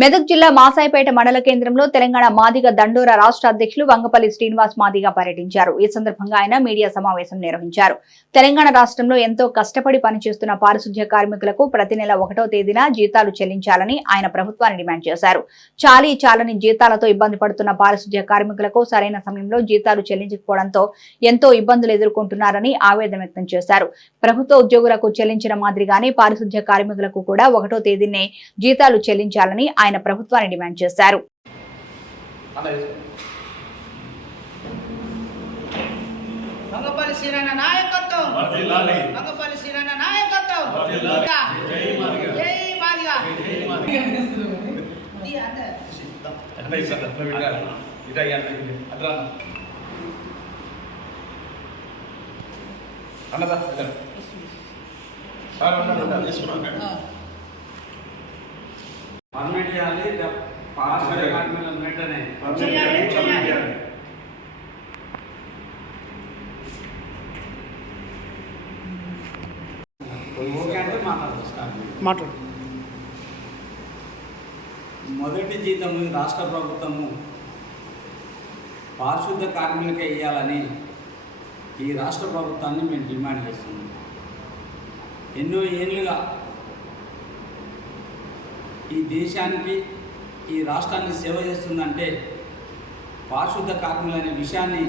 మెదక్ జిల్లా మాసాయిపేట మండల కేంద్రంలో తెలంగాణ మాదిగ దండోర రాష్ట్ర అధ్యక్షులు వంగపల్లి శ్రీనివాస్ మాదిగ పర్యటించారు. ఈ సందర్భంగా ఆయన మీడియా సమావేశం నిర్వహించారు. తెలంగాణ రాష్ట్రంలో ఎంతో కష్టపడి పనిచేస్తున్న పారిశుధ్య కార్మికులకు ప్రతి నెల 1వ తేదీన జీతాలు చెల్లించాలని ఆయన ప్రభుత్వాన్ని డిమాండ్ చేశారు. చాలని జీతాలతో ఇబ్బంది పడుతున్న పారిశుధ్య కార్మికులకు సరైన సమయంలో జీతాలు చెల్లించకపోవడంతో ఎంతో ఇబ్బందులు ఎదుర్కొంటున్నారని ఆవేదన వ్యక్తం చేశారు. ప్రభుత్వ ఉద్యోగులకు చెల్లించిన మాదిరిగానే పారిశుధ్య కార్మికులకు కూడా 1వ తేదీనే జీతాలు చెల్లించాలని ఆయన ప్రభుత్వాన్ని డిమాండ్ చేశారు. వంగపల్లి శ్రీరణ నాయకత్వం వంగపల్లి శ్రీరణ నాయకత్వం జై మాదిగ పర్మిట్ చేయాలి. పారిశుధ్య కార్మికులను వెంటనే ఓకే అంటే మాట్లాడు. మొదటి జీతము రాష్ట్ర ప్రభుత్వము పారిశుధ్య కార్మికులకే ఇవ్వాలని ఈ రాష్ట్ర ప్రభుత్వాన్ని మేము డిమాండ్ చేస్తున్నాం. ఎన్నో ఏళ్ళుగా ఈ దేశానికి ఈ రాష్ట్రాన్ని సేవ చేస్తుందంటే పారిశుద్ధ కార్మికులు అనే విషయాన్ని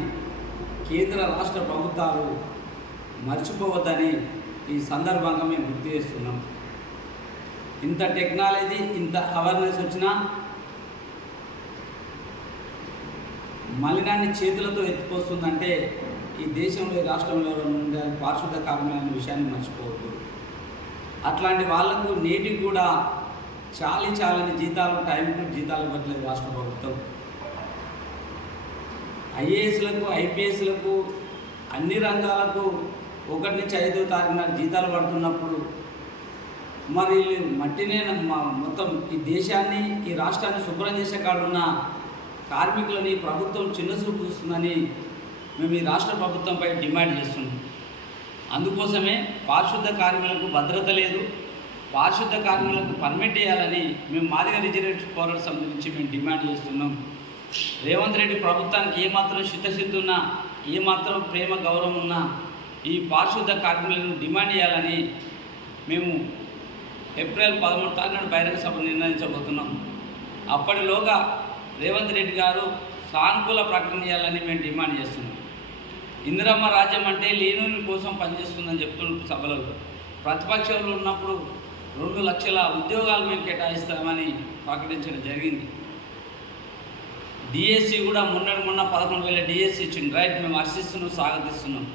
కేంద్ర రాష్ట్ర ప్రభుత్వాలు మర్చిపోవద్దని ఈ సందర్భంగా మేము గుర్తు చేస్తున్నాం. ఇంత టెక్నాలజీ ఇంత అవేర్నెస్ వచ్చినా మలినాన్ని చేతులతో ఎత్తిపోస్తుందంటే ఈ దేశంలో ఈ రాష్ట్రంలో ఉండే పారిశుద్ధ కార్మికులు అనే విషయాన్ని మర్చిపోవద్దు. అట్లాంటి వాళ్లకు నేటికి కూడా చాలని జీతాలు టైంకు జీతాలు ఇవ్వట్లేదు రాష్ట్ర ప్రభుత్వం. ఐఏఎస్లకు ఐపీఎస్లకు అన్ని రంగాలకు 1 నుంచి 5వ తారీఖు నాడు జీతాలు పడుతున్నప్పుడు మరి మట్టినే మొత్తం ఈ దేశాన్ని ఈ రాష్ట్రాన్ని శుభ్రం చేసే కాడున్న కార్మికులని ప్రభుత్వం చిన్నచూపు చూస్తుందని మేము ఈ రాష్ట్ర ప్రభుత్వంపై డిమాండ్ చేస్తున్నాం. అందుకోసమే పారిశుద్ధ కార్మికులకు భద్రత లేదు, పారిశుద్ధ కార్మికులకు పర్మిట్ చేయాలని మేము మాదిగ రిజర్వేషన్ పోరాట సమితి నుంచి మేము డిమాండ్ చేస్తున్నాం. రేవంత్ రెడ్డి ప్రభుత్వానికి ఏమాత్రం చిత్తశుద్ధి ఉన్నా, ఏమాత్రం ప్రేమ గౌరవం ఉన్నా ఈ పారిశుద్ధ కార్మికులను డిమాండ్ చేయాలని మేము ఏప్రిల్ 13 తారీఖు బహిరంగ సభ నిర్ణయించబోతున్నాం. అప్పటిలోగా రేవంత్ రెడ్డి గారు సానుకూల ప్రకటన చేయాలని మేము డిమాండ్ చేస్తున్నాం. ఇందిరమ్మ రాజ్యం అంటే లేనుని కోసం పనిచేస్తుందని చెప్తున్న సభలో ప్రతిపక్షంలో ఉన్నప్పుడు 2 లక్షల ఉద్యోగాలు మేము కేటాయిస్తామని ప్రకటించడం జరిగింది. డిఎస్సి కూడా మొన్న 11,000 డిఎస్సి ఇచ్చింది. రైట్, మేము హర్షిస్తున్నాం, స్వాగతిస్తున్నాం.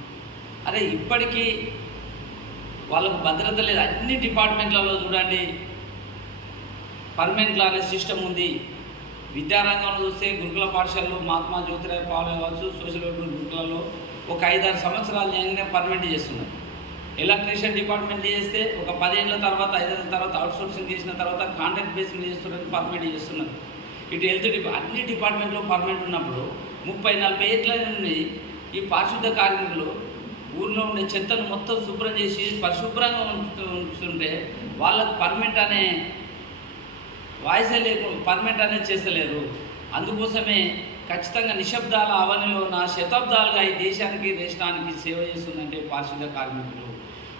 అరే ఇప్పటికీ వాళ్ళకు భద్రత లేదు. అన్ని డిపార్ట్మెంట్లలో చూడండి పర్మనెంట్ అనే సిస్టమ్ ఉంది. విద్యారంగంలో చూస్తే గురుకుల పాఠశాలలో మహాత్మా జ్యోతిరావు పాలే కావచ్చు, సోషల్ వెల్ఫేర్ గురుకులలో ఒక 5-6 సంవత్సరాలు చేయగానే పర్మనెంట్ చేస్తున్నారు. ఎలక్ట్రీషియన్ డిపార్ట్మెంట్ చేస్తే ఒక 10 ఏళ్ళ తర్వాత 5 ఏళ్ళ తర్వాత అవుట్సోర్సింగ్ చేసిన తర్వాత కాంట్రాక్ట్ బేస్ మీద చేస్తున్నారు, పర్మనెంట్ చేస్తున్నారు. ఇటు హెల్త్ అన్ని డిపార్ట్మెంట్లో పర్మనెంట్ ఉన్నప్పుడు 30-40 ఏళ్ళ నుండి ఈ పారిశుద్ధ కార్మికులు ఊరిలో ఉండే చెత్తను మొత్తం శుభ్రం చేసి పరిశుభ్రంగా ఉంటుంటే వాళ్ళకు పర్మనెంట్ అనే వాయిసే లేకుండా పర్మనెంట్ అనేది చేస్తలేరు. అందుకోసమే ఖచ్చితంగా నిశ్శబ్దాల అవనిలో ఉన్న శతాబ్దాలుగా ఈ దేశానికి రాష్ట్రానికి సేవ చేస్తుందంటే పారిశుద్ధ కార్మికులు.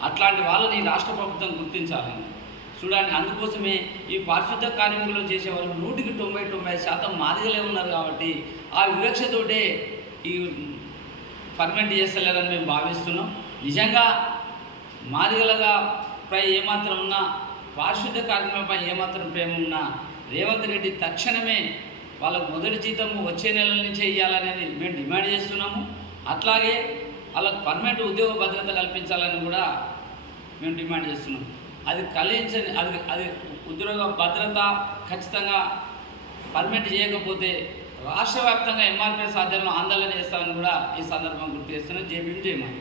అట్లాంటి వాళ్ళని రాష్ట్ర ప్రభుత్వం గుర్తించాలని చూడండి. అందుకోసమే ఈ పారిశుద్ధ కార్మికులు చేసేవాళ్ళు 100కి 90% మాదిగలే ఉన్నారు. కాబట్టి ఆ వివక్షతోటే ఈ పర్మనెంట్ చేస్తలేరని మేము భావిస్తున్నాం. నిజంగా మాదిగలుగా పై ఏమాత్రం ఉన్నా, పారిశుద్ధ కార్మికులపై ఏమాత్రం ప్రేమ ఉన్నా రేవంత్ రెడ్డి తక్షణమే వాళ్ళకు మొదటి జీతము వచ్చే నెలల నుంచే ఇవ్వాలనేది మేము డిమాండ్ చేస్తున్నాము. అట్లాగే వాళ్ళకు పర్మనెంట్ ఉద్యోగ భద్రత కల్పించాలని కూడా మేము డిమాండ్ చేస్తున్నాం. అది కలిగించని అది ఉద్యోగ భద్రత ఖచ్చితంగా పర్మనెంట్ చేయకపోతే రాష్ట్ర వ్యాప్తంగా ఎంఆర్పీఎస్ ఆధ్వర్యంలో ఆందోళన చేస్తామని కూడా ఈ సందర్భంగా గుర్తు చేస్తున్నాం. జై భీమ్, జై మాదిగ.